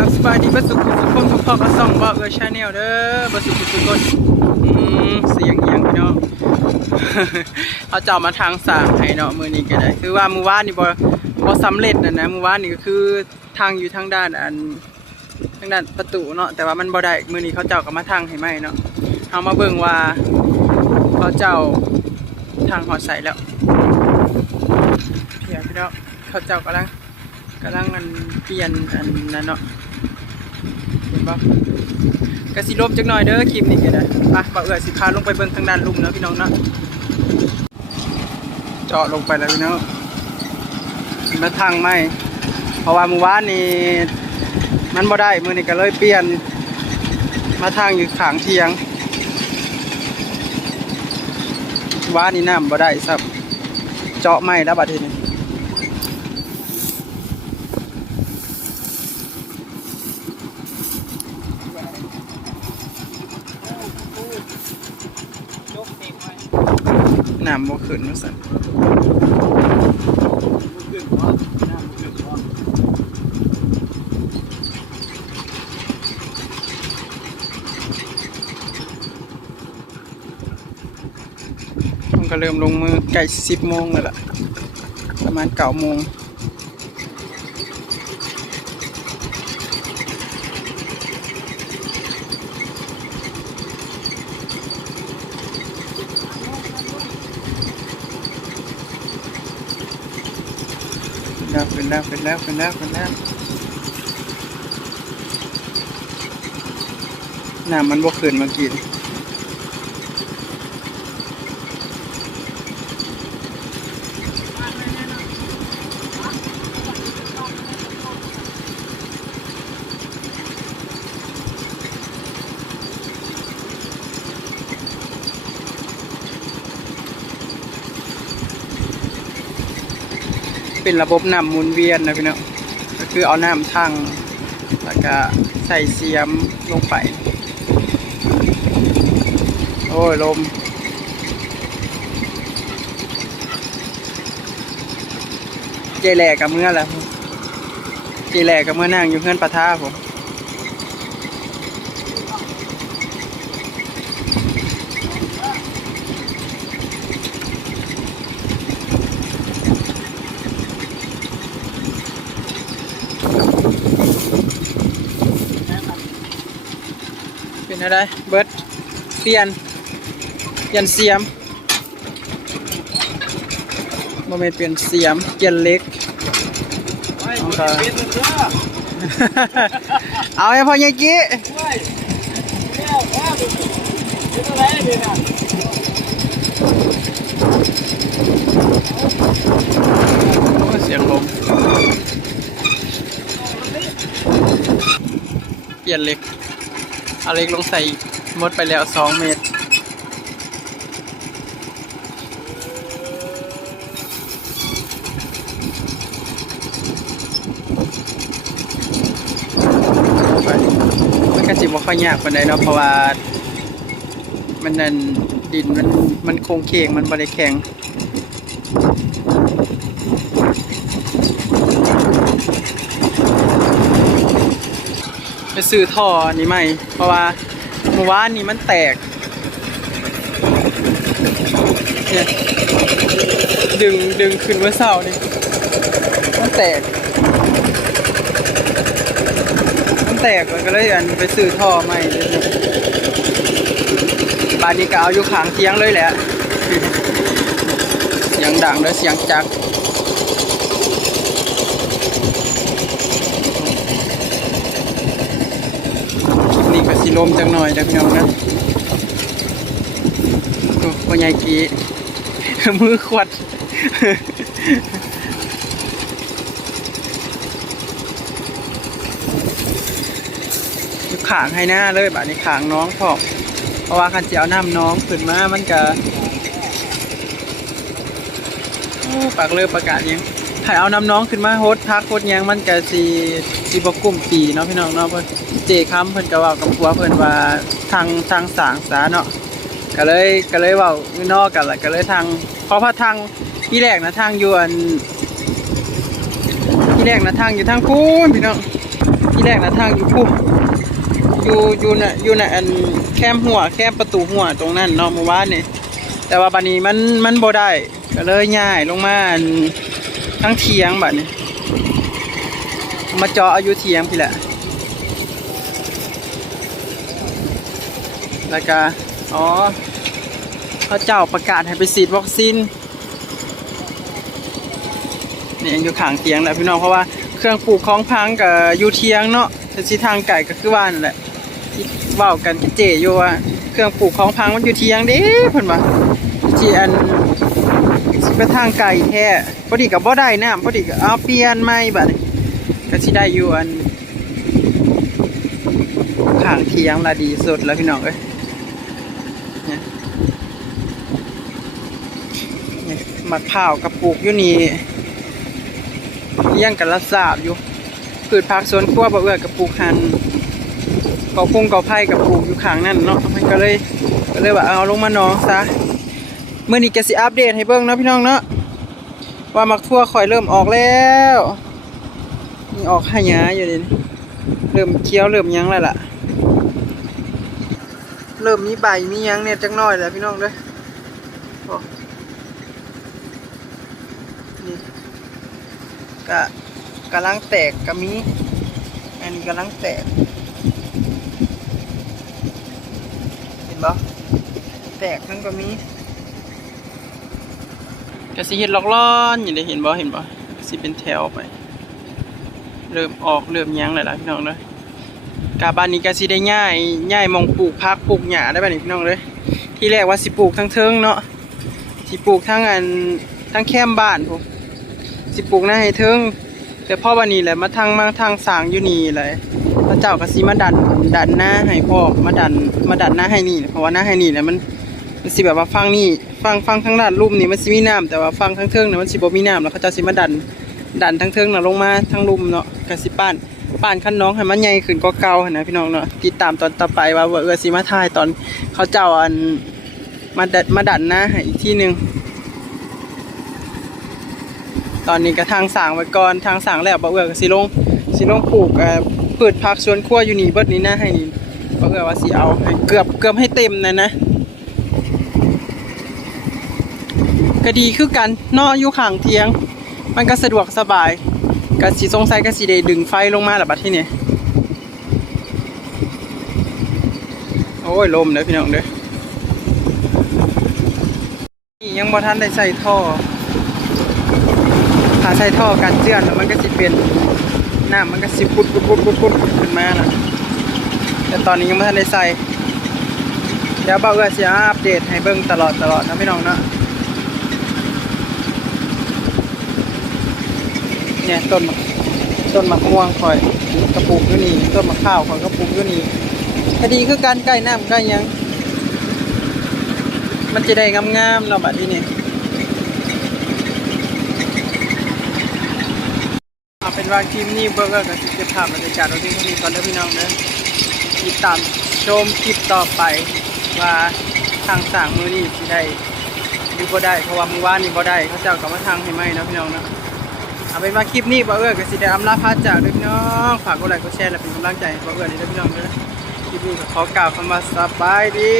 กับสบายดีบัสุขุสุคนทุกพ่อก็ส่องว่าเออชาแนลเด้อบัสุขุสุคนอืมเสียงเอียงพี่น้องเอาเจ้ามาทางสางให้เนาะมือนี้ก็ได้ คือว่ามือว่านนี่บ่บ่สำเร็จนะนะมือว่านนี่ก็คือทางอยู่ทางด้านอันทางด้านประตูเนาะแต่ว่ามันบ่ได้มือนี้เขาเจ้าก็มาทางให้ใหมเนาะเอามาเบิ่งว่าเขาเจ้าทางหอดใส่แล้วเดี๋ยวพี่น้องเขาเจ้ากำลังกำลังอันเปลี่ยนอันนั้นเนาะ เห็นปะกระสิลบจักหน่อยเด้อคลิปนี้ก็ได้ไปบ่เอื้อสิพาลงไปเบิ่งทางด้านลุ่มเนาะพี่น้องเนาะเจาะลงไปแล้วพี่น้องมาทางไม่เพราะว่าเมื่อวานนี้มันบ่ได้มื้อนี้ก็เลยเปลี่ยน มาทางอยู่ข้างเทียงว่านนี้น้ำบ่ได้ซับเจาะไม่แล้วบัดทีนี้ น้ำบ่ขึ้นมาสั่นก็เริ่มลงมือใกล้สิบโมงแล้วล่ะ ประมาณเก้าโมง แล้วเป็นแล้วเป็นแล้วเป็นแล้วเป็นแล้วน้ำมันบ่ขึ้นมากิน เป็นระบบน้ำมุนเวียนนะพี่น้องก็คือเอาน้ำทั้งแล้วก็ใส่เสียมลงไป โอ้ยลมเจแหลกกับเมื่อแล้วเจแหลกกับเมื่อนั่งอยู่เพื่อนปะท่าผม อะไรเบิร์ดเปลี่ยน เปลี่ยนเสียมโมเมนเปลี่ยนเสียม เปลี่ยนเล็กเอาค่ะเอาไอ้พ่อยังกี้โอ้ยเสียงลม เปลี่ยนเหล็ก อาเล็กลงใส่หมดไปแล้วสองเมตรไปมันก็จิบ่ค่อยยากปานใดเนาะเพราะว่า มันนั่นดินมันมันโค้งเคงมันบ่ได้แข็ง ซื้อท่ออันนี้ใหม่ เพราะว่าเมื่อวานนี้มันแตก ดึงดึงขึ้นเมื่อเช้านี่มันแตก มันแตกแล้วก็เลยอันไปซื้อท่อใหม่เลยบานนี้ก็เอาอยู่ขางเทียงเลยแหละเสียงดังและเสียงจักร สิลมจังหน่อยจ้ะพี่น้องนะโอ้พ่อใหญ่กี้มือขวดขางให้หน้าเลยบาดนี้ขางน้องพอเพราะว่าคันสิเอาน้ำน้องขึ้นมามันก็ปากเลยประกาศยัง ถ้าเอาน้ำน้องขึ้นมาโฮดทักโฮดหยังมันก็สิสิบ่กุ้มปีเนาะพี่น้องเนาะเพิ่นเจค้ำเพิ่นก็เว้ากับผัวเพิ่นว่าทางทางสางสาเนาะก็เลยก็เลยเว้าอยู่นอกกันละก็เลยทางเพราะว่าทางที่แรกนะทางอยู่อันที่แรกนะทางอยู่ทางพูนพี่น้องที่แรกนะทางอยู่ผู้อยู่อยู่น่ะอยู่น่ะอันแคมหัวแคมประตูหัวตรงนั้นเนาะเมื่อวานนี่แต่ว่าบัดนี้มันมันบ่ได้ก็เลยย้ายลงมาอัน ทั้งเทียงแบัดนี้ มาจาะอายุเทียงพี่แหละ แล้วก็ อ๋อพระเจ้าประกาศให้ไปฉีดวัคซีนนี่อยู่ขางเตียงแหละพี่น้องเพราะว่าเครื่องปลูกของพังกับอยู่เทียงเนาะแต่สิทางไก่ก็คือว่านแหละที่เว้ากันเจอยู่ว่าเครื่องปลูกของพังมันอยู่เทียงเด้เพิ่นว่าสิอันสิไปทางไก่แท้ พอดีกับบ่ได้น้ำพอดีก็เอาเปลี่ยนใหม่บัดนี้ก็สิได้อยู่อันข้างเทียงละดีสุดแล้วพี่น้องเอ้ยเนี่ยมะพร้าวกับปลูกอยู่นี่เลี้ยงกันละสาบอยู่พืชผักสวนครัวบ่เอื้อกับปลูกหันกอพุ่งกอไผ่กับปลูกอยู่ข้างนั่นเนาะมันก็เลยก็เลยว่าเอาลงมาน้องซะเมื่อนี้จะสิอัปเดตให้เบิ่งเนาะพี่น้องเนาะ ว่ามักทั่วข่อยเริ่มออกแล้วนี่ออกหายาอยู่นี่เริ่มเคี้ยวเริ่มยังแล้วล่ะ เริ่มมีใบมียังเนี่ยจังน้อยแล้วพี่น้องเด้อนี่กะกำลังแตกกะมีอันนี้กำลังแตก เห็นบ่แตกนั่นก็มี กะสิเห็ดลอกล้อนอย่างได้เห็นบ่เห็นบ่กสิเป็นแถวไป เริ่มออกเริ่มยั้งเลยล่ะพี่น้องเด้อกาบ้านนี้กะสิได้ง่ายง่ายมองปลูกพักปลูกหญ้าได้บ้านี้พี่น้องเลยที่แรกว่าสิปลูกทั้งเทิงเนาะสิปลูกทั้งอันทั้งแคมบ้านผมสิปลูกหน้าให้เทิงแต่พ่อวันนี้แหละมาทางมาทางสางอยู่นี่เลยพระเจ้าก็สิมาดันดันหน้าให้พ่อมาดันมาดันหน้าให้นี่ เพราะว่าหน้าให้นี่เนี่ยมัน มันสิแบบว่าฟังนี่ฟังฟังทั้งด้านลุ่มนี่มันสิมีน้ำแต่ว่าฟังทั้งเทิงเนี่ยมันสิบ่มีน้ำแล้วเขาจะสิมาดัน ดันทั้งเทิงน่ะลงมาทั้งลุ่มเนาะก็สิป้านป้านขั้นน้องให้มันใหญ่ขึ้นกว่าเก่าหั่นนะพี่น้องเนาะติดตามตอนต่อไปว่าเออสิมาถ่ายตอนเขาเจ้าอันมาดัดมาดันน้าให้อีกที่หนึ่งตอนนี้ก็ทางสางไว้ก่อนทางสางแล้วบ่เอือก็สิลงสิลงปลูกเอ่อพืชผักสวนครัวอยู่นี่เบิดนี้นะให้นี่บ่เอือว่าสิเอาให้เกือบเกือบให้เต็มนะนะ ก็ดีคือกันเนออยู่ข้างเทียง มันก็สะดวกสบายกสิสงสัยกสิได้ดึงไฟลงมาแล้วบัดที่นี่โอ้ยลมเด้อพี่น้องเด้อนี่ยังบ่ทันได้ใส่ท่อ ถ้าใส่ท่อกันเจือนแล้วมันก็สิเป็นน้ำมันก็สิปุดปุดปุดปุดปุดขึ้นมาน่ะ แต่ตอนนี้ยังไม่ทันได้ใส่ เดี๋ยวเบาเอื้อสิอัปเดตให้เบิ่งตลอดตลอดนะพี่น้องเนาะ เนี่ยต้นมะต้นมะม่วงคอยกระปลูกอยู่นี่ต้นมะข้าวคอยกระปลูกอยู่นี่คดีคือการใกล้น้ำใกล้ยัง มันจะได้งามๆเนาะบัดนี้นี่เอาเป็นว่าคลิปนี้เบิร์กกับสิจะภาพบรรยากาศเราที่นี้ก่อนเด้อพี่น้องเด้อติดตามชมคลิปต่อไปว่าทางสร้างมือนี่สิได้หรือบ่ได้เพราะว่ามือว่านนี่บ่ได้เขาเจ้าก็มาทางให้ไหมนะพี่น้องเนาะ เอาเป็นว่าคลิปนี้บ่เอื้อกับสิได้อำลาพาจากด้อพี่น้องฝากกดไลค์กดแชร์และเป็นกำลังใจให้บ่เอื้อนี่เด้อพี่น้องด้วยคลิปนี้ก็ขอกล่าวคำว่าสบายดี